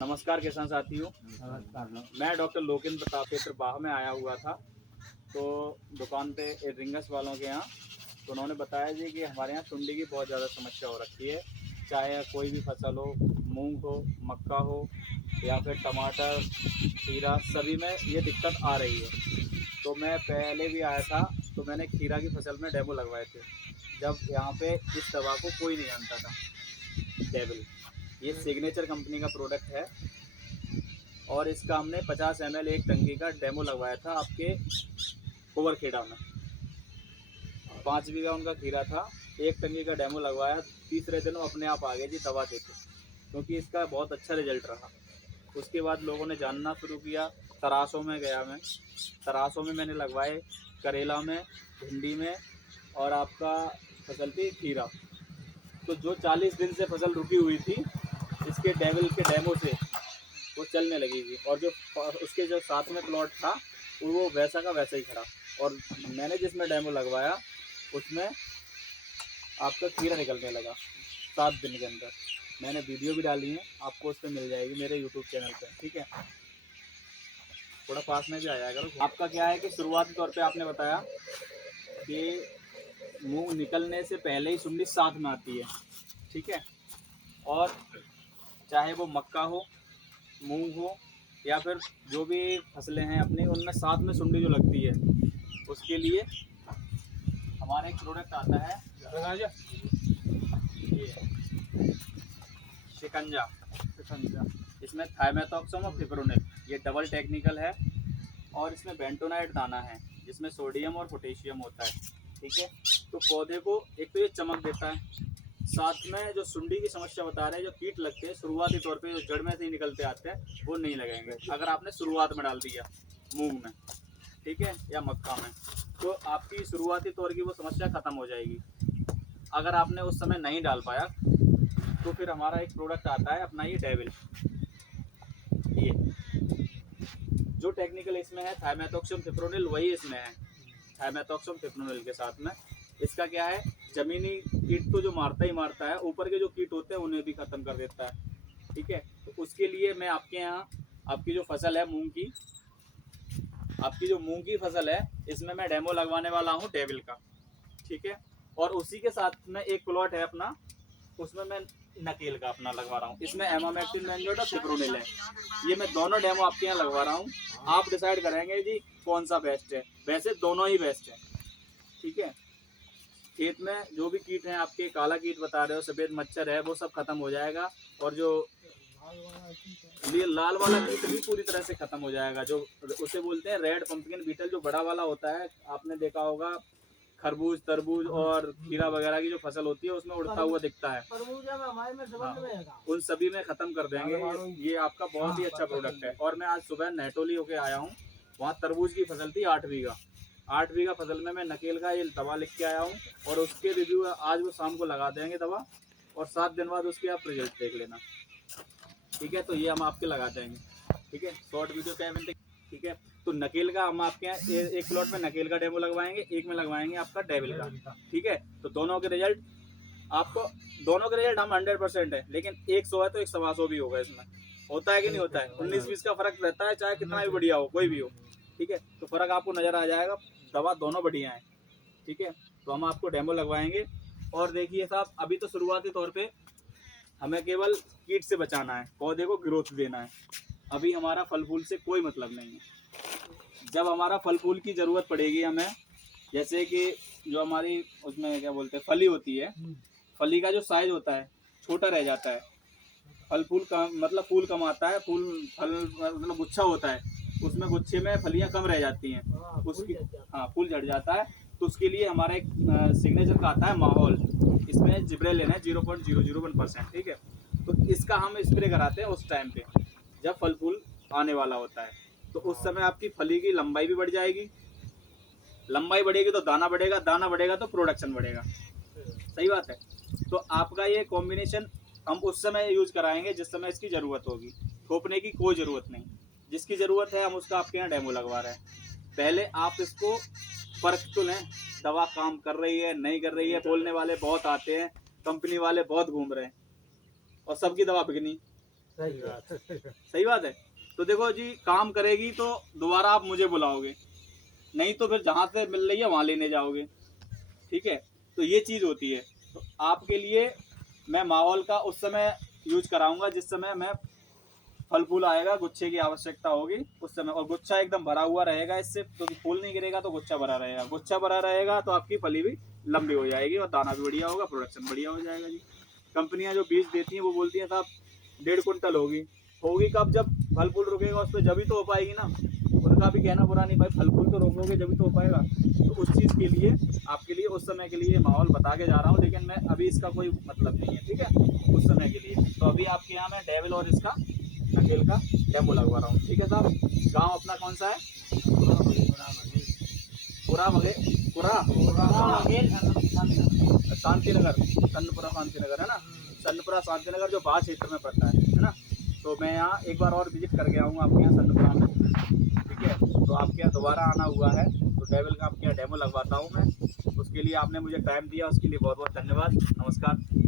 नमस्कार किसान साथियों। मैं डॉक्टर लोकेन प्रताप क्षेत्र बाह में आया हुआ था। तो दुकान पे रिंगस वालों के यहाँ तो उन्होंने बताया जी कि हमारे यहाँ सुंडी की बहुत ज़्यादा समस्या हो रखी है। चाहे कोई भी फसल हो, मूंग हो, मक्का हो या फिर टमाटर, खीरा, सभी में ये दिक्कत आ रही है। तो मैं पहले भी आया था, तो मैंने खीरा की फसल में डेमो लगवाए थे, जब यहाँ पे इस दवा को कोई नहीं जानता था। डेविल, ये सिग्नेचर कंपनी का प्रोडक्ट है और इसका हमने 50 ml एक टंकी का डेमो लगवाया था आपके कुंवरखेड़ा में। 5 बीघा उनका खीरा था, एक टंकी का डेमो लगवाया। तीसरे दिन वो अपने आप आ गए जी दवा देते, क्योंकि इसका बहुत अच्छा रिजल्ट रहा। उसके बाद लोगों ने जानना शुरू किया। तरासों में गया मैं, तरासों में मैंने लगवाए, करेला में, भिंडी में, और आपका फसल थी खीरा। तो जो 40 दिन से फसल रुकी हुई थी, इसके डेविल के डेमो से वो चलने लगी थी। और जो उसके जो साथ में प्लॉट था वो वैसा का वैसा ही खड़ा। और मैंने जिसमें डेमो लगवाया उसमें आपका खीरा निकलने लगा 7 दिन के अंदर। मैंने वीडियो भी डाली है, आपको उस पर मिल जाएगी मेरे यूट्यूब चैनल पे, ठीक है। थोड़ा पास में भी आया करो। आपका क्या है कि शुरुआती तौर पे आपने बताया कि मूंग निकलने से पहले ही सुंडी साथ में आती है, ठीक है। और चाहे वो मक्का हो, मूंग हो, या फिर जो भी फसलें हैं अपनी, उनमें साथ में सुंडी जो लगती है, उसके लिए हमारा एक प्रोडक्ट आता है, ये शिकंजा। इसमें थाइमेथॉक्सम और फिप्रोनिल, ये डबल टेक्निकल है। और इसमें बेंटोनाइट दाना है जिसमें सोडियम और पोटेशियम होता है, ठीक है। तो पौधे को एक तो ये चमक देता है, साथ में जो सुंडी की समस्या बता रहे हैं, जो कीट लगते हैं शुरुआती तौर पे, जो जड़ में से ही निकलते आते हैं, वो नहीं लगेंगे अगर आपने शुरुआत में डाल दिया मूंग में, ठीक है, या मक्का में। तो आपकी शुरुआती तौर की वो समस्या खत्म हो जाएगी। अगर आपने उस समय नहीं डाल पाया तो फिर हमारा एक प्रोडक्ट आता है अपना, ये डेविल। ये जो टेक्निकल इसमें है थाइमेथॉक्सम फिप्रोनिल, वही इसमें है, थाइमेथॉक्सम फिप्रोनिल के साथ में। इसका क्या है, जमीनी कीट तो जो मारता ही मारता है, ऊपर के जो कीट होते हैं उन्हें भी खत्म कर देता है, ठीक है। तो उसके लिए मैं आपके यहाँ, आपकी जो फसल है मूंग की, आपकी जो मूंग की फसल है, इसमें मैं डेमो लगवाने वाला हूँ डेविल का, ठीक है। और उसी के साथ में एक प्लॉट है अपना, उसमें मैं नकेल का अपना लगवा रहा हूँ। इसमें एमामेक्टिन बेंजोएट और फिप्रोनिल है। ये मैं दोनों डेमो आपके यहाँ लगवा रहा हूँ। आप डिसाइड करेंगे जी कौन सा बेस्ट है। वैसे दोनों ही बेस्ट है, ठीक है। खेत में जो भी कीट हैं आपके, काला कीट बता रहे हो, सफ़ेद मच्छर है, वो सब खत्म हो जाएगा। और जो ये लाल वाला कीट भी पूरी तरह से खत्म हो जाएगा, जो उसे बोलते हैं रेड पंपकिन बीटल, जो बड़ा वाला होता है, आपने देखा होगा खरबूज, तरबूज और खीरा वगैरह की जो फसल होती है उसमें उड़ता हुआ दिखता है। हाँ, उन सभी में खत्म कर देंगे। ये आपका बहुत ही अच्छा प्रोडक्ट है। और मैं आज सुबह नेटोली होके आया हूँ, वहाँ तरबूज की फसल थी 8 बीघा। 8 बीघा फसल में मैं नकेल का ये दवा लिख के आया हूँ, और उसके रिव्यू आज वो शाम को लगा देंगे दवा, और 7 दिन बाद उसके आप रिजल्ट देख लेना, ठीक है। तो ये हम आपके लगा देंगे, ठीक है। शॉर्ट वीडियो क्या है, ठीक है। तो नकेल का हम आपके यहाँ एक प्लॉट में नकेल का डेमो लगवाएंगे, एक में लगवाएंगे आपका डेविल का, ठीक है। तो दोनों के रिजल्ट आपको, दोनों के रिजल्ट हम 100% है, लेकिन 100 है तो 125 भी होगा। इसमें होता है कि नहीं होता है, 19-20 का फर्क रहता है, चाहे कितना भी बढ़िया हो, कोई भी हो, ठीक है। तो फर्क आपको नजर आ जाएगा। दवा दोनों बढ़िया है, ठीक है। तो हम आपको डेमो लगवाएंगे। और देखिए साहब, अभी तो शुरुआती तौर पे हमें केवल कीट से बचाना है, पौधे को ग्रोथ देना है। अभी हमारा फल फूल से कोई मतलब नहीं है। जब हमारा फल फूल की ज़रूरत पड़ेगी हमें, जैसे कि जो हमारी उसमें क्या बोलते हैं फली होती है, फली का जो साइज होता है छोटा रह जाता है। फल फूल का मतलब फूल कम आता है, फल मतलब गुच्छा होता है, उसमें गुच्छे में फलियां कम रह जाती हैं, उसकी, हाँ, फूल झड़ जाता है। तो उसके लिए हमारा एक सिग्नेचर का आता है माहौल, इसमें जिब्रेलिन है 0.001%, ठीक है। तो इसका हम स्प्रे कराते हैं उस टाइम पे जब फल फूल आने वाला होता है। तो उस समय आपकी फली की लंबाई भी बढ़ जाएगी, लंबाई बढ़ेगी तो दाना बढ़ेगा, दाना बढ़ेगा तो प्रोडक्शन बढ़ेगा, सही बात है। तो आपका ये कॉम्बिनेशन हम उस समय यूज कराएंगे जिस समय इसकी ज़रूरत होगी, थोपने की कोई ज़रूरत नहीं। जिसकी ज़रूरत है हम उसका आपके यहाँ डेमो लगवा रहे हैं। पहले आप इसको परख तो लें, दवा काम कर रही है नहीं कर रही है। बोलने वाले बहुत आते हैं, कंपनी वाले बहुत घूम रहे हैं, और सबकी दवा बिकनी, सही बात है। तो देखो जी, काम करेगी तो दोबारा आप मुझे बुलाओगे, नहीं तो फिर जहाँ से मिल रही है वहाँ लेने जाओगे। ठीक है, तो ये चीज़ होती है। तो आपके लिए मैं माहौल का उस समय यूज कराऊंगा जिस समय मैं फल फूल आएगा, गुच्छे की आवश्यकता होगी उस समय, और गुच्छा एकदम भरा हुआ रहेगा इससे, क्योंकि फूल नहीं गिरेगा तो गुच्छा भरा रहेगा, गुच्छा भरा रहेगा तो आपकी फली भी लंबी हो जाएगी और दाना भी बढ़िया होगा, प्रोडक्शन बढ़िया हो जाएगा जी। कंपनियां जो बीज देती हैं वो बोलती हैं साहब 1.5 कुंटल होगी, होगी कब, जब फल फूल रुकेगा उस पर, जब ही तो हो पाएगी ना। उनका भी कहना बुरा नहीं भाई, फल फूल तो रोकोगे जब ही तो हो पाएगा। तो उस चीज़ के लिए आपके लिए उस समय के लिए माहौल बता के जा रहा हूँ, लेकिन मैं अभी इसका कोई मतलब नहीं है, ठीक है, उस समय के लिए। तो अभी आपके यहाँ मैं डेविल और इसका नकेल का डेमो लगवा रहा हूँ, ठीक है साहब। गांव अपना कौन सा है? शांति नगर, सन्नपुरा शांति नगर है ना, सन्नपुरा शांति नगर जो बाढ़ क्षेत्र में पड़ता है ना। तो मैं यहाँ एक बार और विजिट करके आऊँगा आपके यहाँ सन्नपुरा में, ठीक है। तो आपके यहाँ दोबारा आना हुआ है तो डेविल का आपके यहाँ डेमो लगवाता हूँ मैं। उसके लिए आपने मुझे टाइम दिया, उसके लिए बहुत बहुत धन्यवाद। नमस्कार।